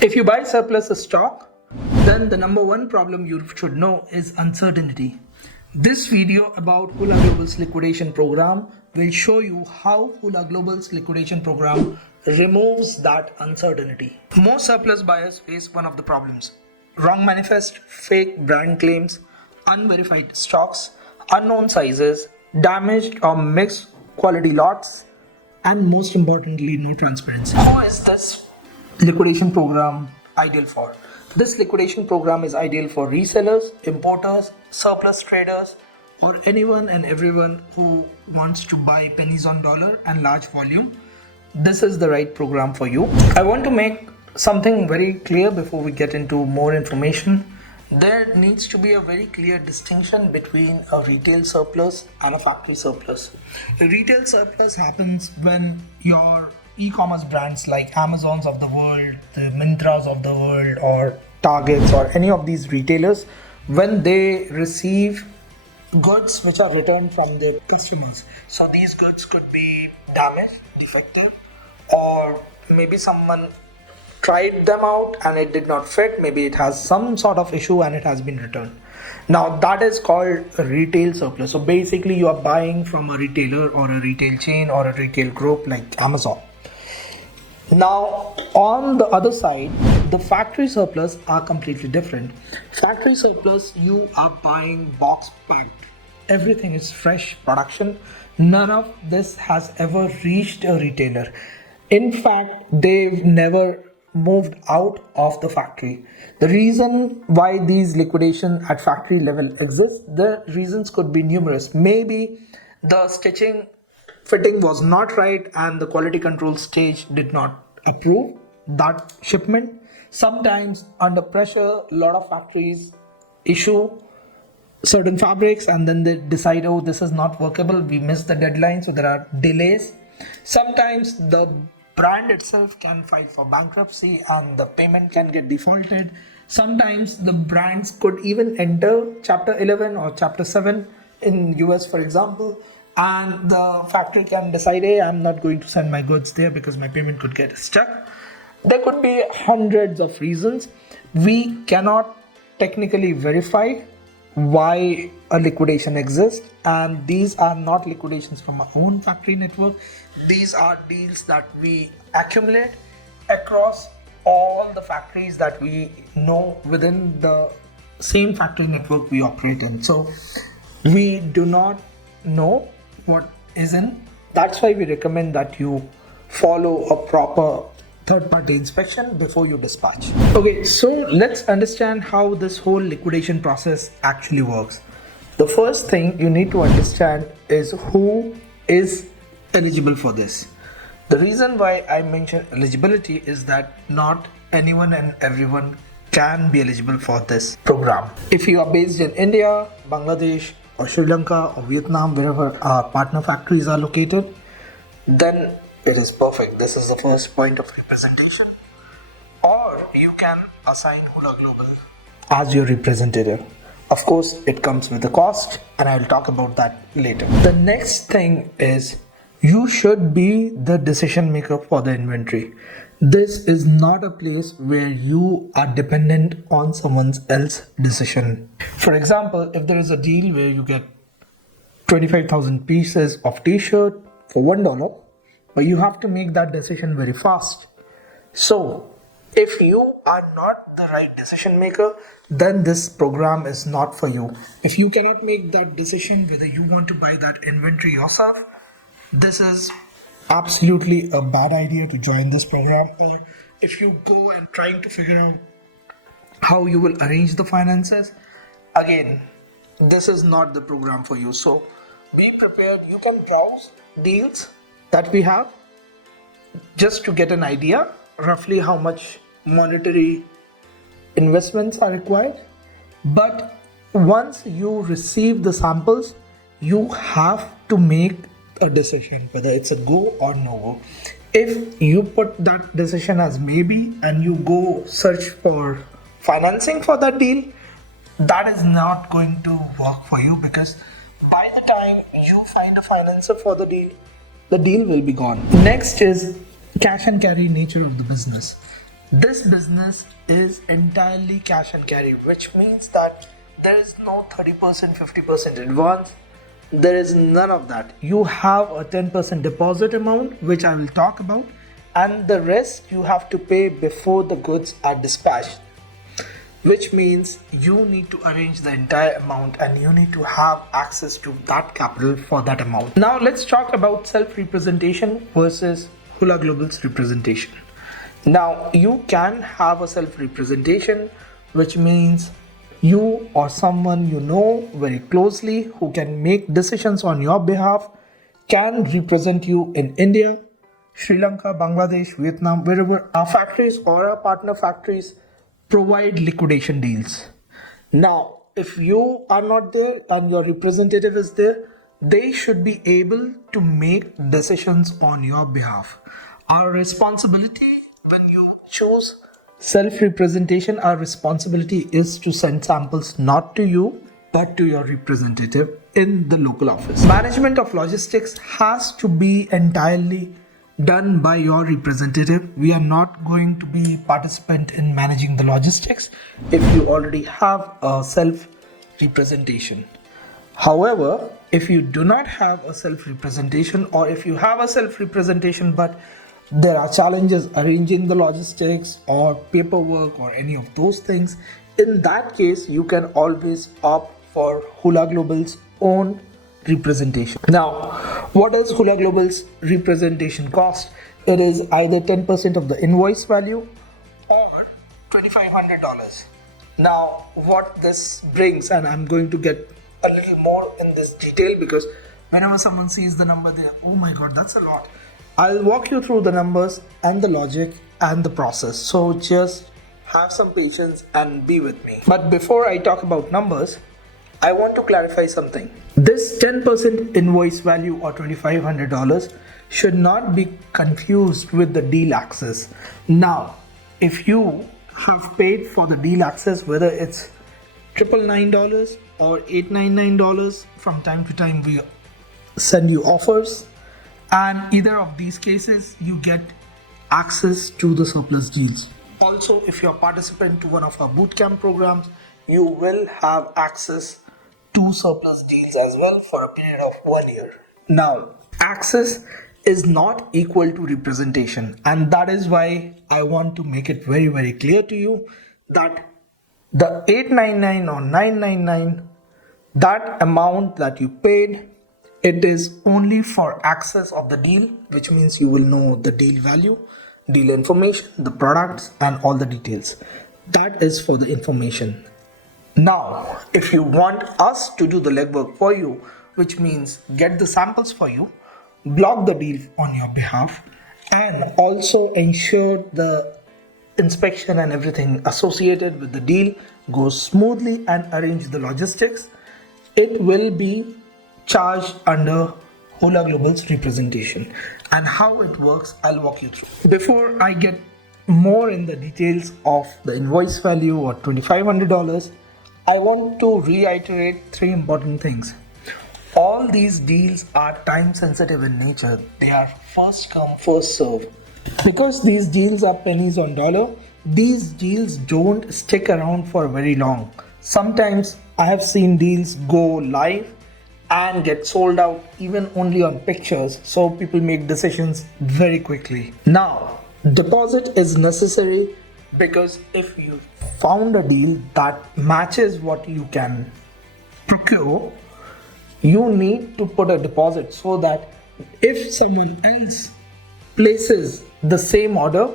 If you buy surplus stock, then the number one problem you should know is uncertainty. This video about Hula Global's liquidation program will show you how Hula Global's liquidation program removes that uncertainty. Most surplus buyers face one of the problems: wrong manifest, fake brand claims, unverified stocks, unknown sizes, damaged or mixed quality lots, and most importantly, no transparency. Who is this liquidation program ideal for? This liquidation program is ideal for resellers, importers, surplus traders, or anyone and everyone who wants to buy pennies on dollar and large volume. This is the right program for you. I want to make something very clear before we get into more information. There needs to be a very clear distinction between a retail surplus and a factory surplus. A retail surplus happens when your e-commerce brands like Amazons of the world, the Mintras of the world, or Targets, or any of these retailers, when they receive goods which are returned from their customers. So these goods could be damaged, defective, or maybe someone tried them out and it did not fit. Maybe it has some sort of issue and it has been returned. Now that is called a retail surplus. So basically you are buying from a retailer or a retail chain or a retail group like Amazon. Now on the other side, the factory surplus are completely different. Factory surplus, you are buying box packed. Everything is fresh production. None of this has ever reached a retailer. In fact, they've never moved out of the factory. The reason why these liquidation at factory level exists, the reasons could be numerous. Maybe the stitching fitting was not right and the quality control stage did not approve that shipment. Sometimes under pressure, a lot of factories issue certain fabrics and then they decide, oh, this is not workable, we missed the deadline, so there are delays. Sometimes the brand itself can file for bankruptcy and the payment can get defaulted. Sometimes the brands could even enter chapter 11 or chapter 7 in US, for example, and the factory can decide, hey, I'm not going to send my goods there because my payment could get stuck. There could be hundreds of reasons. We cannot technically verify why a liquidation exists, and these are not liquidations from our own factory network. These are deals that we accumulate across all the factories that we know within the same factory network we operate in. So we do not know what is in. That's why we recommend that you follow a proper third-party inspection before you dispatch. Okay, so let's understand how this whole liquidation process actually works. The first thing you need to understand is who is eligible for this. The reason why I mention eligibility is that not anyone and everyone can be eligible for this program. If you are based in India, Bangladesh, or Sri Lanka, or Vietnam, wherever our partner factories are located, then it is perfect. This is the first point of representation. Or you can assign Hula Global as your representative. Of course, it comes with a cost, and I will talk about that later. The next thing is you should be the decision maker for the inventory. This is not a place where you are dependent on someone else's decision. For example, if there is a deal where you get 25,000 pieces of t-shirt for $1, but you have to make that decision very fast. So if you are not the right decision maker, then this program is not for you. If you cannot make that decision whether you want to buy that inventory yourself, this is absolutely a bad idea to join this program. Or if you go and trying to figure out how you will arrange the finances, again, this is not the program for you. So be prepared. You can browse deals that we have just to get an idea roughly how much monetary investments are required. But once you receive the samples, you have to make a decision whether it's a go or no go. If you put that decision as maybe and you go search for financing for that deal, that is not going to work for you, because by the time you find a financer for the deal will be gone. Next is cash and carry nature of the business. This business is entirely cash and carry, which means that there is no 30%, 50% advance. There is none of that. You have a 10% deposit amount, which I will talk about, and the rest you have to pay before the goods are dispatched, which means you need to arrange the entire amount and you need to have access to that capital for that amount. Now let's talk about self-representation versus Hula Global's representation. Now you can have a self-representation, which means you or someone you know very closely who can make decisions on your behalf can represent you in India, Sri Lanka, Bangladesh, Vietnam, wherever our factories or our partner factories provide liquidation deals. Now, if you are not there and your representative is there, they should be able to make decisions on your behalf. Our responsibility when you choose self-representation, our responsibility is to send samples not to you but to your representative in the local office. Management of logistics has to be entirely done by your representative. We are not going to be participant in managing the logistics if you already have a self-representation. However, if you do not have a self-representation, or if you have a self-representation but there are challenges arranging the logistics or paperwork or any of those things, in that case you can always opt for Hula Global's own representation. Now, what does Hula Global's representation cost? It is either 10% of the invoice value or $2,500. Now, what this brings, and I'm going to get a little more in this detail because whenever someone sees the number, they're, oh my god, that's a lot. I'll walk you through the numbers and the logic and the process. So just have some patience and be with me. But before I talk about numbers, I want to clarify something. This 10% invoice value or $2,500 should not be confused with the deal access. Now, if you have paid for the deal access, whether it's $999 or $899, from time to time we send you offers, and either of these cases you get access to the surplus deals. Also, if you're a participant to one of our bootcamp programs, you will have access to surplus deals as well for a period of 1 year. Now, access is not equal to representation, and that is why I want to make it very, very clear to you that the $899 or $999, that amount that you paid, it is only for access of the deal, which means you will know the deal value, deal information, the products, and all the details. That is for the information. Now, if you want us to do the legwork for you, which means get the samples for you, block the deal on your behalf, and also ensure the inspection and everything associated with the deal goes smoothly and arrange the logistics, it will be charged under Hula Global's representation. And how it works, I'll walk you through. Before I get more in the details of the invoice value or $2,500, I want to reiterate 3 important things. All these deals are time sensitive in nature. They are first come, first serve. Because these deals are pennies on dollar, these deals don't stick around for very long. Sometimes I have seen deals go live and get sold out even only on pictures, so people make decisions very quickly. Now, deposit is necessary because if you found a deal that matches what you can procure, you need to put a deposit so that if someone else places the same order,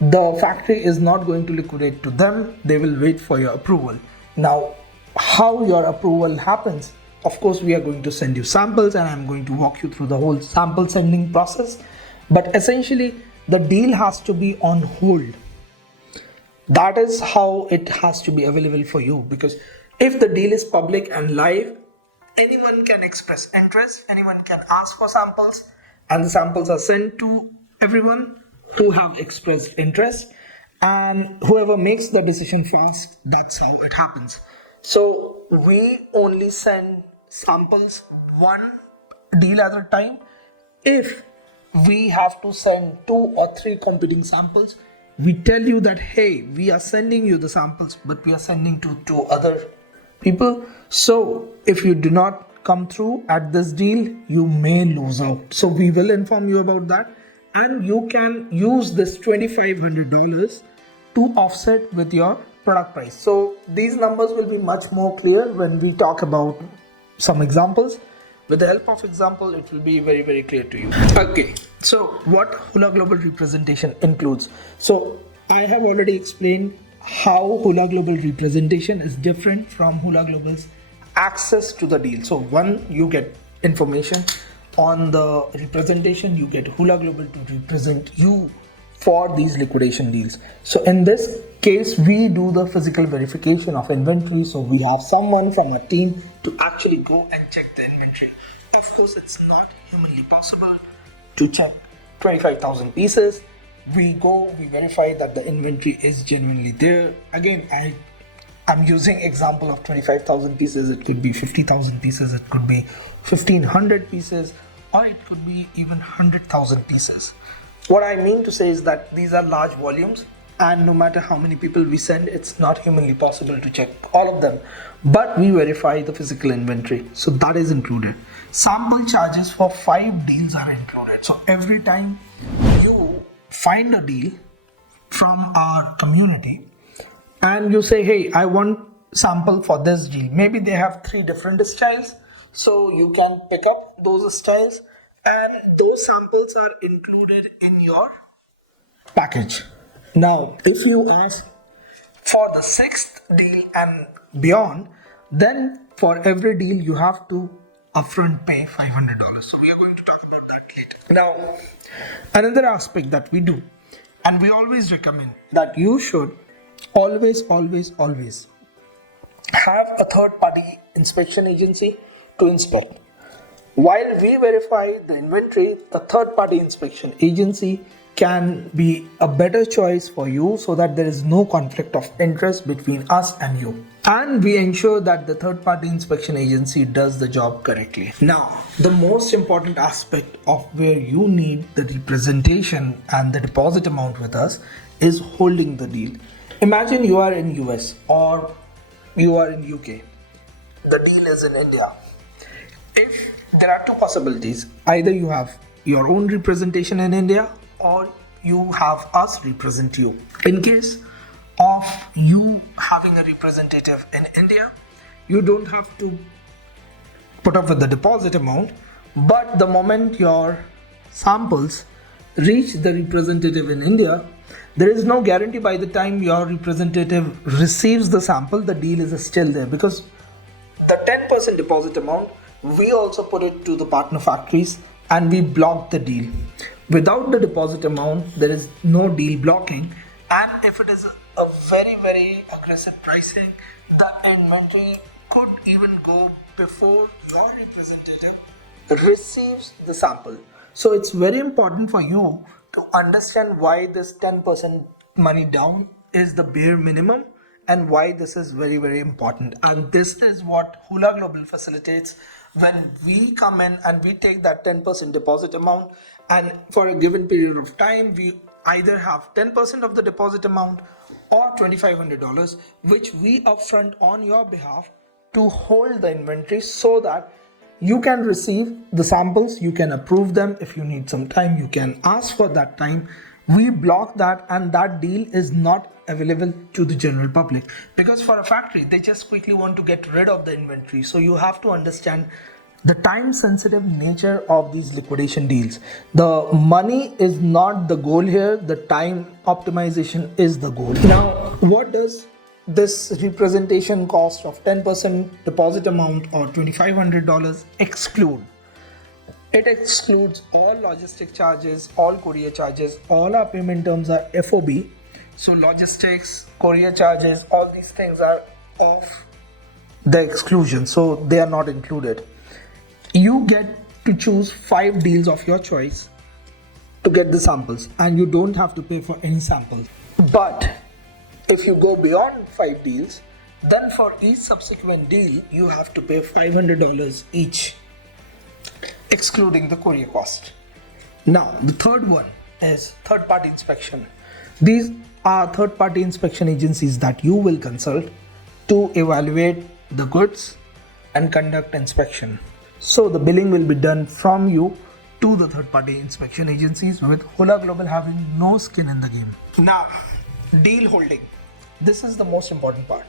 the factory is not going to liquidate to them, they will wait for your approval. Now, how your approval happens? Of course, we are going to send you samples and I'm going to walk you through the whole sample sending process. But essentially, the deal has to be on hold. That is how it has to be available for you, because if the deal is public and live, anyone can express interest, anyone can ask for samples, and the samples are sent to everyone who have expressed interest, and whoever makes the decision fast, that's how it happens. So we only send samples one deal at a time. If we have to send 2 or 3 competing samples, we tell you that, hey, we are sending you the samples, but we are sending to other people. So if you do not come through at this deal, you may lose out. So we will inform you about that, and you can use this $2,500 to offset with your product price. So these numbers will be much more clear when we talk about some examples. With the help of example, it will be very, very clear to you. Okay, so what Hula Global representation includes. So I have already explained how Hula Global representation is different from Hula Global's access to the deal. So one, you get information on the representation, you get Hula Global to represent you for these liquidation deals. So in this case, we do the physical verification of inventory. So we have someone from our team to actually go and check the inventory. Of course, it's not humanly possible to check 25,000 pieces. We verify that the inventory is genuinely there. Again, I'm using example of 25,000 pieces. It could be 50,000 pieces. It could be 1,500 pieces, or it could be even 100,000 pieces. What I mean to say is that these are large volumes, and no matter how many people we send, it's not humanly possible to check all of them. But we verify the physical inventory, so that is included. Sample charges for 5 deals are included. So every time you find a deal from our community and you say, hey, I want sample for this deal, maybe they have 3 different styles, so you can pick up those styles, and those samples are included in your package. Now, if you ask for the 6th deal and beyond, then for every deal you have to upfront pay $500. So we are going to talk about that later. Now, another aspect that we do, and we always recommend, that you should always have a third-party inspection agency to inspect. While we verify the inventory, the third-party inspection agency can be a better choice for you, so that there is no conflict of interest between us and you. And we ensure that the third-party inspection agency does the job correctly. Now, the most important aspect of where you need the representation and the deposit amount with us is holding the deal. Imagine you are in US or you are in UK. The deal is in India. If there are 2 possibilities, either you have your own representation in India or you have us represent you. In case of you having a representative in India, you don't have to put up with the deposit amount, but the moment your samples reach the representative in India, there is no guarantee by the time your representative receives the sample, the deal is still there, because the 10% deposit amount, we also put it to the partner factories and we block the deal. Without the deposit amount, there is no deal blocking, and if it is a very, very aggressive pricing, the inventory could even go before your representative receives the sample. So it's very important for you to understand why this 10% money down is the bare minimum and why this is very, very important. And this is what Hula Global facilitates. When we come in and we take that 10% deposit amount, and for a given period of time, we either have 10% of the deposit amount or $2,500, which we upfront on your behalf to hold the inventory, so that you can receive the samples, you can approve them. If you need some time, you can ask for that time. We block that, and that deal is not available to the general public, because for a factory, they just quickly want to get rid of the inventory. So you have to understand the time sensitive nature of these liquidation deals. The money is not the goal here, the time optimization is the goal. Now, what does this representation cost of 10% deposit amount or $2,500 exclude? It excludes all logistic charges, all courier charges. All our payment terms are FOB. So logistics, courier charges, all these things are off the exclusion. So they are not included. You get to choose 5 deals of your choice to get the samples, and you don't have to pay for any samples. But if you go beyond 5 deals, then for each subsequent deal, you have to pay $500 each, excluding the courier cost. Now, the third one is third-party inspection. These are third-party inspection agencies that you will consult to evaluate the goods and conduct inspection. So the billing will be done from you to the third-party inspection agencies, with Hula Global having no skin in the game. Now, deal holding. This is the most important part.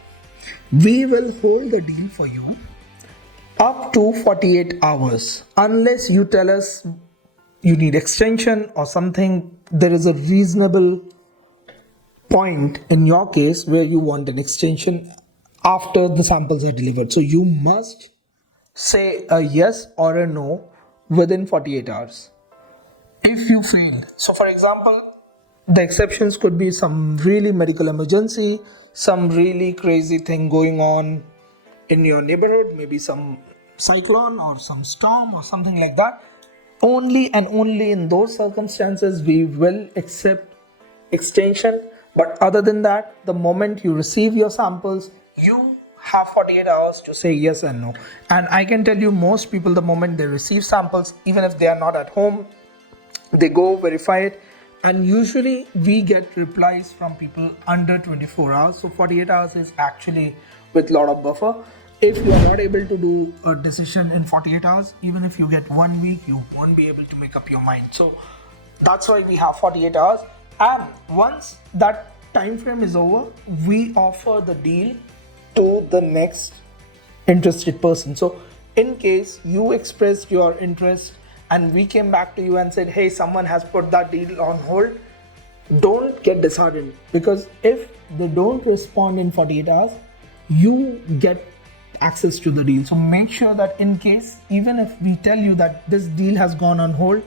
We will hold the deal for you up to 48 hours unless you tell us you need extension or something. There is a reasonable point in your case where you want an extension after the samples are delivered. So you must say a yes or a no within 48 hours. If you fail, so for example, the exceptions could be some really medical emergency, some really crazy thing going on in your neighborhood, maybe some cyclone or some storm or something like that. Only and only in those circumstances we will accept extension. But other than that, the moment you receive your samples, you have 48 hours to say yes and no. And I can tell you, most people, the moment they receive samples, even if they are not at home, they go verify it, and usually we get replies from people under 24 hours. So 48 hours is actually with a lot of buffer. If you are not able to do a decision in 48 hours, even if you get 1 week, you won't be able to make up your mind. So that's why we have 48 hours. And once that time frame is over, we offer the deal to the next interested person. So in case you expressed your interest and we came back to you and said, hey, someone has put that deal on hold, don't get disheartened, because if they don't respond in 48 hours, you get access to the deal. So make sure that in case, even if we tell you that this deal has gone on hold,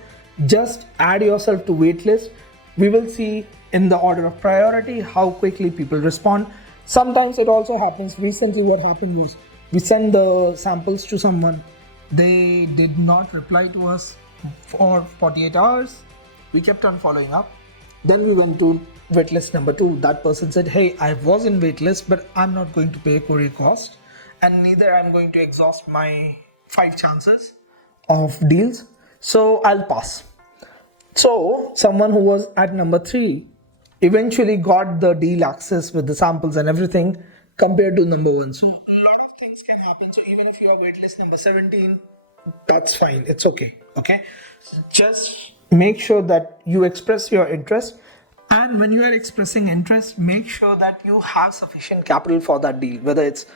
just add yourself to waitlist. We will see in the order of priority how quickly people respond. Sometimes it also happens. Recently what happened was we sent the samples to someone, they did not reply to us for 48 hours. We kept on following up. Then we went to waitlist number 2. That person said, hey, I was in waitlist, but I'm not going to pay courier cost, and neither I'm going to exhaust my 5 chances of deals, so I'll pass. So someone who was at number 3 eventually got the deal access with the samples and everything compared to number 1. So a lot of things can happen. So even if you are waitlist number 17, that's fine. It's okay. Okay. Just make sure that you express your interest. And when you are expressing interest, make sure that you have sufficient capital for that deal, whether it's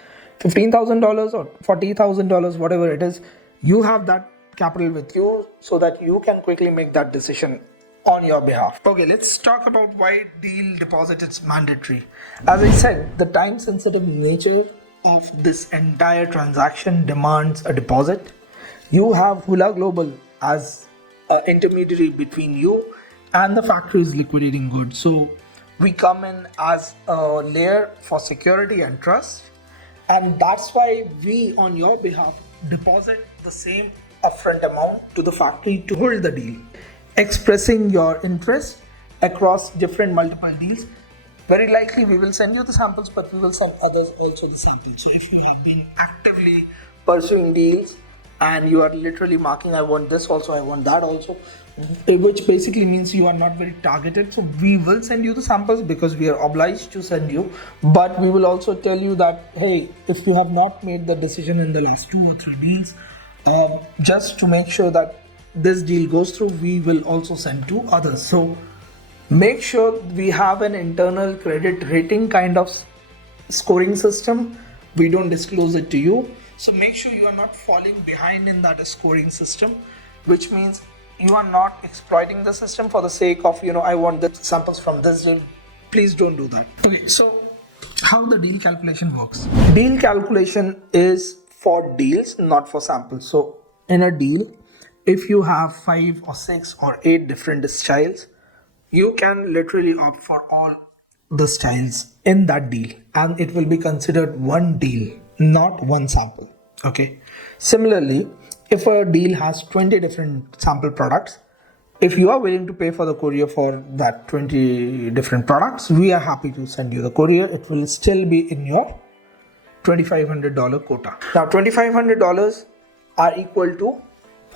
$15,000 or $40,000, whatever it is, you have that capital with you so that you can quickly make that decision on your behalf. Okay, let's talk about why deal deposit is mandatory. As I said, the time sensitive nature of this entire transaction demands a deposit. You have Hula Global as an intermediary between you and the factories liquidating goods. So we come in as a layer for security and trust, and that's why we on your behalf deposit the same upfront amount to the factory to hold the deal. Expressing your interest across different multiple deals, very likely we will send you the samples, but we will send others also the samples. So if you have been actively pursuing deals and you are literally marking, I want this also, I want that also, which basically means you are not very targeted. So we will send you the samples because we are obliged to send you, but we will also tell you that, hey, if you have not made the decision in the last 2 or 3 deals, just to make sure that this deal goes through, we will also send to others. So make sure we have an internal credit rating kind of scoring system. We don't disclose it to you, so make sure you are not falling behind in that scoring system, which means you are not exploiting the system for the sake of, I want the samples from this deal. Please don't do that. Okay, so how the deal calculation works. Deal calculation is for deals, not for samples. So in a deal, if you have 5 or 6 or 8 different styles, you can literally opt for all the styles in that deal, and it will be considered one deal, not one sample. Okay. Similarly, if a deal has 20 different sample products, if you are willing to pay for the courier for that 20 different products, we are happy to send you the courier. It will still be in your $2,500 quota. Now, $2,500 are equal to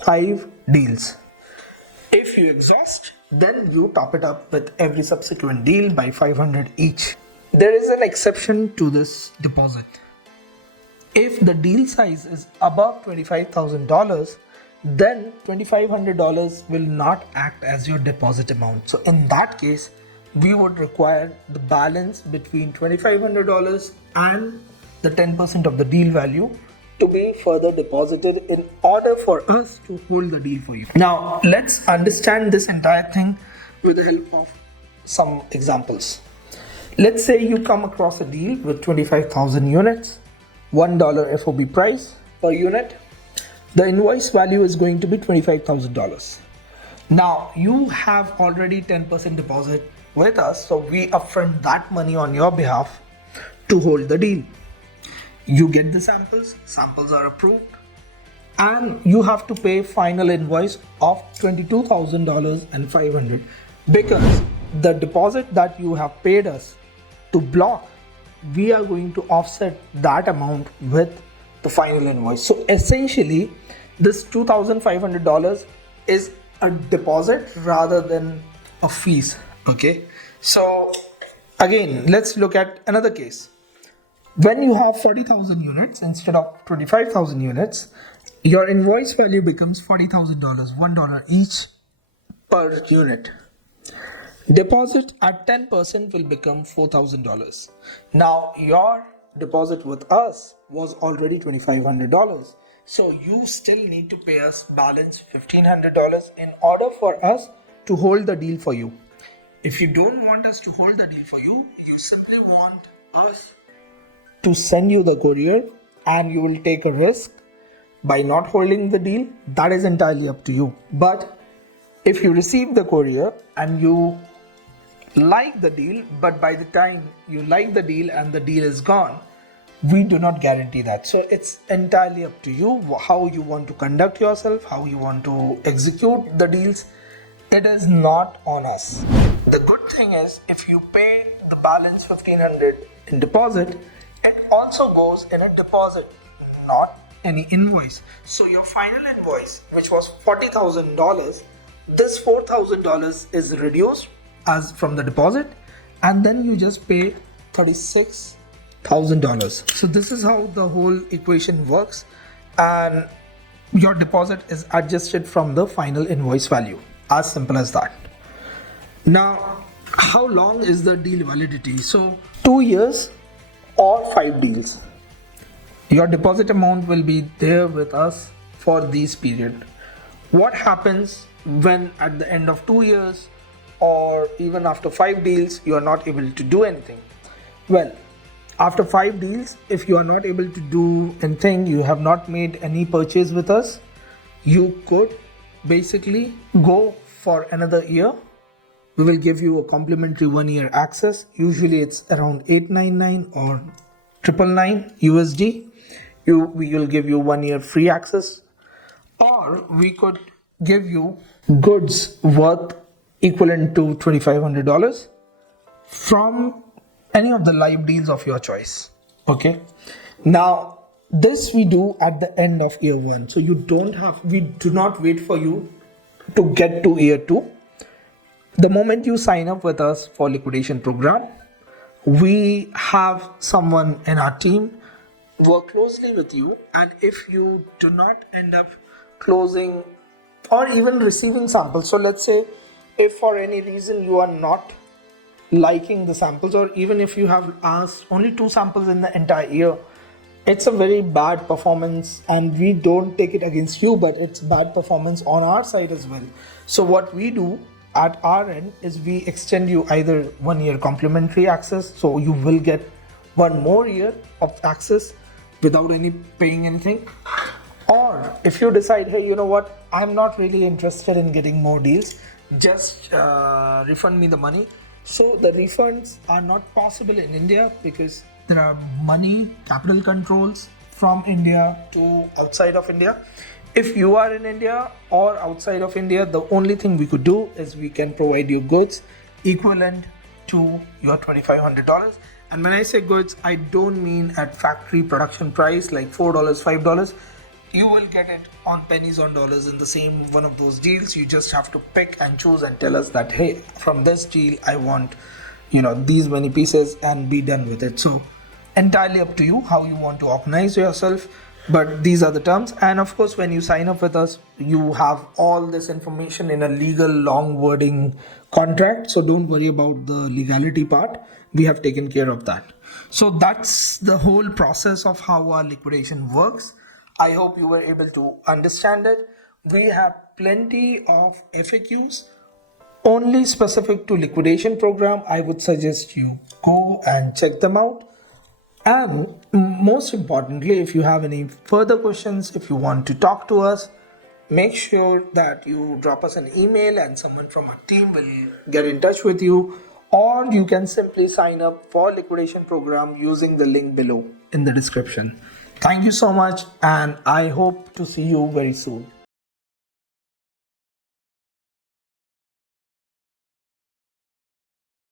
5 deals. If you exhaust, Then you top it up with every subsequent deal by 500 each. There is an exception to this deposit. If the deal size is above $25,000, then $2,500 will not act as your deposit amount. So in that case, we would require the balance between $2,500 and the 10% of the deal value to be further deposited in order for us to hold the deal for you. Now, let's understand this entire thing with the help of some examples. Let's say you come across a deal with 25,000 units, $1 FOB price per unit. The invoice value is going to be $25,000. Now, you have already 10% deposit with us, so we upfront that money on your behalf to hold the deal. You get the samples are approved, and you have to pay final invoice of $22,500 because the deposit that you have paid us to block, we are going to offset that amount with the final invoice. So essentially, this $2,500 is a deposit rather than a fees. Okay, so again, let's look at another case. When you have 40,000 units instead of 25,000 units, your invoice value becomes $40,000, $1 each per unit. Deposit at 10% will become $4,000. Now, your deposit with us was already $2,500. So you still need to pay us balance $1,500 in order for us to hold the deal for you. If you don't want us to hold the deal for you, you simply want us to send you the courier and you will take a risk by not holding the deal. That is entirely up to you. But if you receive the courier and you like the deal, but by the time you like the deal and the deal is gone, we do not guarantee that. So it's entirely up to you how you want to conduct yourself, how you want to execute the deals. It is not on us. The good thing is, if you pay the balance $1,500 in deposit, it also goes in a deposit, not any invoice. So your final invoice, which was $40,000, this $4,000 is reduced as from the deposit, and then you just pay $36,000. So this is how the whole equation works, and your deposit is adjusted from the final invoice value. As simple as that. Now, how long is the deal validity? So 2 years or 5 deals. Your deposit amount will be there with us for this period. What happens when at the end of 2 years or even after 5 deals you are not able to do anything? Well, after 5 deals, if you are not able to do anything, you have not made any purchase with us, you could basically go for another year. We will give you a complimentary 1-year access. Usually it's around $899 or $999 USD. We will give you 1 year free access, or we could give you goods worth equivalent to $2,500 from any of the live deals of your choice. Okay. Now, this we do at the end of year 1. So we do not wait for you to get to year 2. The moment you sign up with us for liquidation program, we have someone in our team work closely with you, and if you do not end up closing or even receiving samples, so let's say if for any reason you are not liking the samples, or even if you have asked only 2 samples in the entire year, it's a very bad performance, and we don't take it against you, but it's bad performance on our side as well. So what we do at our end is we extend you either 1 year complimentary access, so you will get 1 more year of access without paying anything. Or if you decide, hey, you know what, I'm not really interested in getting more deals, just refund me the money. So the refunds are not possible in India because there are capital controls from India to outside of India. If you are in India or outside of India, the only thing we could do is we can provide you goods equivalent to your $2,500. And when I say goods, I don't mean at factory production price like $4, $5. you will get it on pennies on dollars in the same one of those deals. You just have to pick and choose and tell us that, hey, from this deal I want these many pieces, and be done with it. So entirely up to you how you want to organize yourself, but these are the terms. And of course, when you sign up with us, you have all this information in a legal long wording contract, so don't worry about the legality part. We have taken care of that. So that's the whole process of how our liquidation works. I hope you were able to understand it. We have plenty of FAQs only specific to liquidation program. I would suggest you go and check them out. And most importantly, if you have any further questions, if you want to talk to us, make sure that you drop us an email and someone from our team will get in touch with you, or you can simply sign up for liquidation program using the link below in the description. Thank you so much, and I hope to see you very soon.